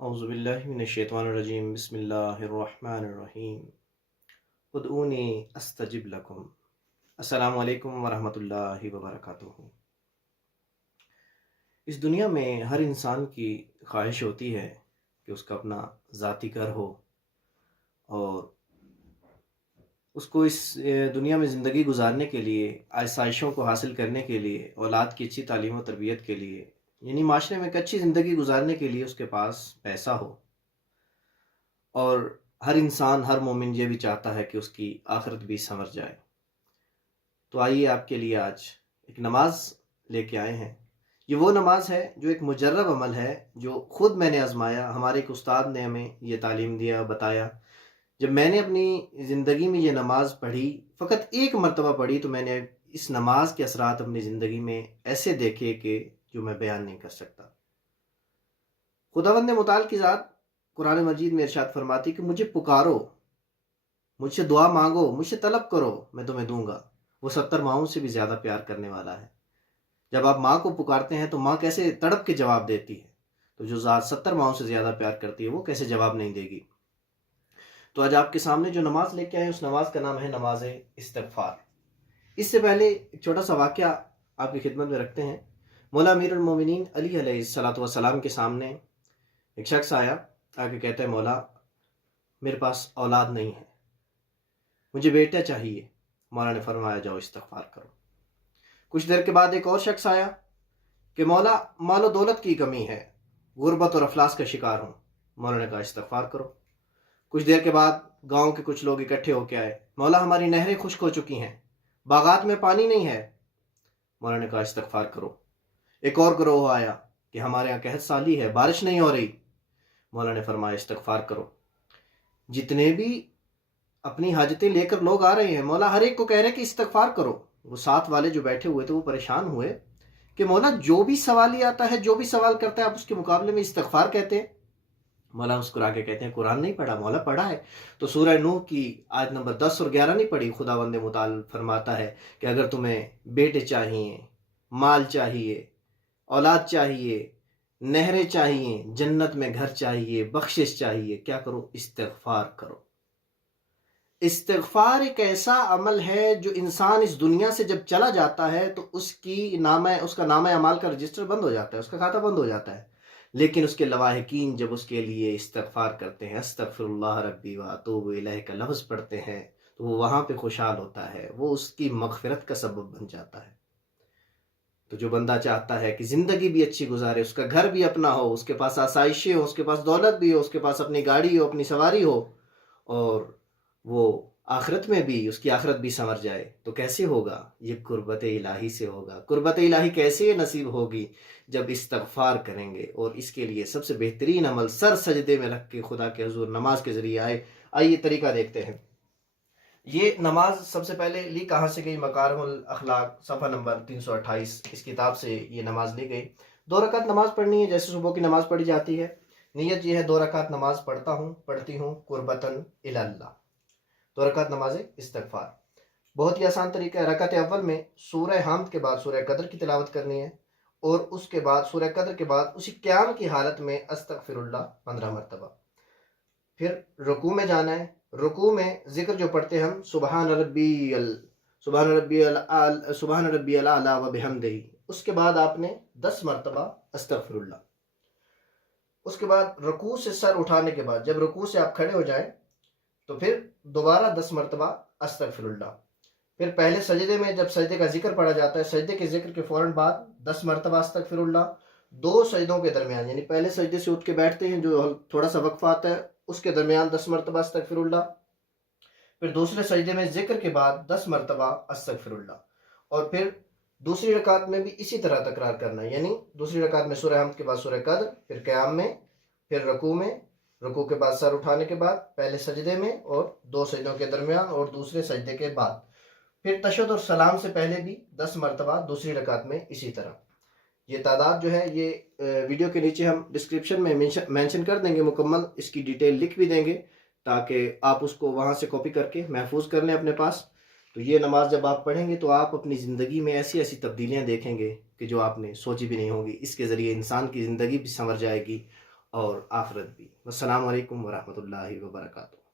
اعوذ باللہ من الشیطان الرجیم بسم اللہ الرحمن الرحیم ادعونی استجب لکم۔ السلام علیکم ورحمۃ اللہ وبرکاتہ۔ اس دنیا میں ہر انسان کی خواہش ہوتی ہے کہ اس کا اپنا ذاتی گھر ہو اور اس کو اس دنیا میں زندگی گزارنے کے لیے، آسائشوں کو حاصل کرنے کے لیے، اولاد کی اچھی تعلیم و تربیت کے لیے، یعنی معاشرے میں ایک اچھی زندگی گزارنے کے لیے اس کے پاس پیسہ ہو۔ اور ہر انسان، ہر مومن یہ بھی چاہتا ہے کہ اس کی آخرت بھی سنور جائے۔ تو آئیے آپ کے لیے آج ایک نماز لے کے آئے ہیں۔ یہ وہ نماز ہے جو ایک مجرب عمل ہے، جو خود میں نے آزمایا۔ ہمارے ایک استاد نے ہمیں یہ تعلیم دیا، بتایا۔ جب میں نے اپنی زندگی میں یہ نماز پڑھی، فقط ایک مرتبہ پڑھی، تو میں نے اس نماز کے اثرات اپنی زندگی میں ایسے دیکھے کہ جو میں بیان نہیں کر سکتا۔ خداوند متعال کی ذات قرآن مجید میں ارشاد فرماتی کہ مجھے پکارو، مجھ سے دعا مانگو، مجھ سے طلب کرو، میں تمہیں دوں گا۔ وہ 70 ماؤں سے بھی زیادہ پیار کرنے والا ہے۔ جب آپ ماں کو پکارتے ہیں تو ماں کیسے تڑپ کے جواب دیتی ہے، تو جو ذات 70 ماؤں سے زیادہ پیار کرتی ہے وہ کیسے جواب نہیں دے گی۔ تو آج آپ کے سامنے جو نماز لے کے آئے اس نماز کا نام ہے نماز استغفار۔ اس سے پہلے ایک چھوٹا سا واقعہ آپ کی خدمت میں رکھتے ہیں۔ مولا امیر المومنین علی علیہ الصلوۃ والسلام کے سامنے ایک شخص آیا، آگے کہتا ہے مولا میرے پاس اولاد نہیں ہے، مجھے بیٹا چاہیے۔ مولا نے فرمایا جاؤ استغفار کرو۔ کچھ دیر کے بعد ایک اور شخص آیا کہ مولا مال و دولت کی کمی ہے، غربت اور افلاس کا شکار ہوں۔ مولا نے کہا استغفار کرو۔ کچھ دیر کے بعد گاؤں کے کچھ لوگ اکٹھے ہو کے آئے، مولا ہماری نہریں خشک ہو چکی ہیں، باغات میں پانی نہیں ہے۔ مولا نے کہا استغفار کرو۔ ایک اور گروہ آیا کہ ہمارے یہاں قحط سالی ہے، بارش نہیں ہو رہی۔ مولا نے فرمایا استغفار کرو۔ جتنے بھی اپنی حاجتیں لے کر لوگ آ رہے ہیں، مولا ہر ایک کو کہہ رہے کہ استغفار کرو۔ وہ ساتھ والے جو بیٹھے ہوئے تھے وہ پریشان ہوئے کہ مولا جو بھی سوالی آتا ہے، جو بھی سوال کرتا ہے، آپ اس کے مقابلے میں استغفار کہتے ہیں۔ مولا مسکرا کے کہتے ہیں قرآن نہیں پڑھا؟ مولا پڑھا ہے۔ تو سورہ نوح کی آیت نمبر 10 اور 11 نہیں پڑھی؟ خداوند متعال فرماتا ہے کہ اگر تمہیں بیٹے چاہیے، مال چاہیے، اولاد چاہیے، نہریں چاہیے، جنت میں گھر چاہیے، بخشش چاہیے، کیا کرو؟ استغفار کرو۔ استغفار ایک ایسا عمل ہے جو انسان اس دنیا سے جب چلا جاتا ہے تو اس کا نامہ اعمال کا رجسٹر بند ہو جاتا ہے، اس کا کھاتہ بند ہو جاتا ہے۔ لیکن اس کے لواحقین جب اس کے لیے استغفار کرتے ہیں، استغفر اللہ ربی واتوب الیہ کا لفظ پڑھتے ہیں، تو وہ وہاں پہ خوشحال ہوتا ہے، وہ اس کی مغفرت کا سبب بن جاتا ہے۔ تو جو بندہ چاہتا ہے کہ زندگی بھی اچھی گزارے، اس کا گھر بھی اپنا ہو، اس کے پاس آسائشیں ہو، اس کے پاس دولت بھی ہو، اس کے پاس اپنی گاڑی ہو، اپنی سواری ہو، اور وہ آخرت میں بھی اس کی آخرت بھی سنور جائے، تو کیسے ہوگا؟ یہ قربت الہی سے ہوگا۔ قربت الہی کیسے نصیب ہوگی؟ جب استغفار کریں گے۔ اور اس کے لیے سب سے بہترین عمل سر سجدے میں رکھ کے خدا کے حضور نماز کے ذریعے آئیے طریقہ دیکھتے ہیں۔ یہ نماز سب سے پہلے لی کہاں سے گئی؟ مکارم الاخلاق صفحہ نمبر 328، اس کتاب سے یہ نماز لی گئی۔ 2 رکعت نماز پڑھنی ہے، جیسے صبح کی نماز پڑھی جاتی ہے۔ نیت یہ ہے 2 رکعت نماز پڑھتی ہوں قربتاً الی اللہ۔ 2 رکعت نماز استغفار، بہت ہی آسان طریقہ ہے۔ رکعت اول میں سورہ حمد کے بعد سورہ قدر کی تلاوت کرنی ہے، اور اس کے بعد سورہ قدر کے بعد اسی قیام کی حالت میں استغفر اللہ 15 مرتبہ۔ پھر رکوع میں جانا ہے۔ رکوع میں ذکر جو پڑھتے ہیں ہم، سبحان ربی الاعلی و بحمدہ، اس کے بعد آپ نے 10 مرتبہ استغفر اللہ۔ اس کے بعد رکوع سے سر اٹھانے کے بعد جب رکوع سے آپ کھڑے ہو جائیں تو پھر دوبارہ 10 مرتبہ استغفر اللہ۔ پھر پہلے سجدے میں جب سجدے کا ذکر پڑھا جاتا ہے، سجدے کے ذکر کے فوراً بعد 10 مرتبہ استغفر اللہ۔ 2 سجدوں کے درمیان، یعنی پہلے سجدے سے اٹھ کے بیٹھتے ہیں جو تھوڑا سا وقفہ آتا ہے، اس کے درمیان 10 مرتبہ استغفر اللہ۔ پھر دوسرے سجدے میں ذکر کے بعد 10 مرتبہ استغفر اللہ، اور پھر دوسری رکعت میں بھی اسی طرح تکرار کرنا ہے، یعنی دوسری رکعت میں سورہ حمد کے بعد سورہ قدر، پھر قیام میں، پھر رکوع میں، رکوع کے بعد سر اٹھانے کے بعد پہلے سجدے میں اور 2 سجدوں کے درمیان اور دوسرے سجدے کے بعد، پھر تشہد اور سلام سے پہلے بھی 10 مرتبہ دوسری رکعت میں اسی طرح۔ یہ تعداد جو ہے یہ ویڈیو کے نیچے ہم ڈسکرپشن میں مینشن کر دیں گے، مکمل اس کی ڈیٹیل لکھ بھی دیں گے تاکہ آپ اس کو وہاں سے کاپی کر کے محفوظ کر لیں اپنے پاس۔ تو یہ نماز جب آپ پڑھیں گے تو آپ اپنی زندگی میں ایسی ایسی تبدیلیاں دیکھیں گے کہ جو آپ نے سوچی بھی نہیں ہوگی۔ اس کے ذریعے انسان کی زندگی بھی سنور جائے گی اور آخرت بھی۔ السلام علیکم ورحمۃ اللہ وبرکاتہ۔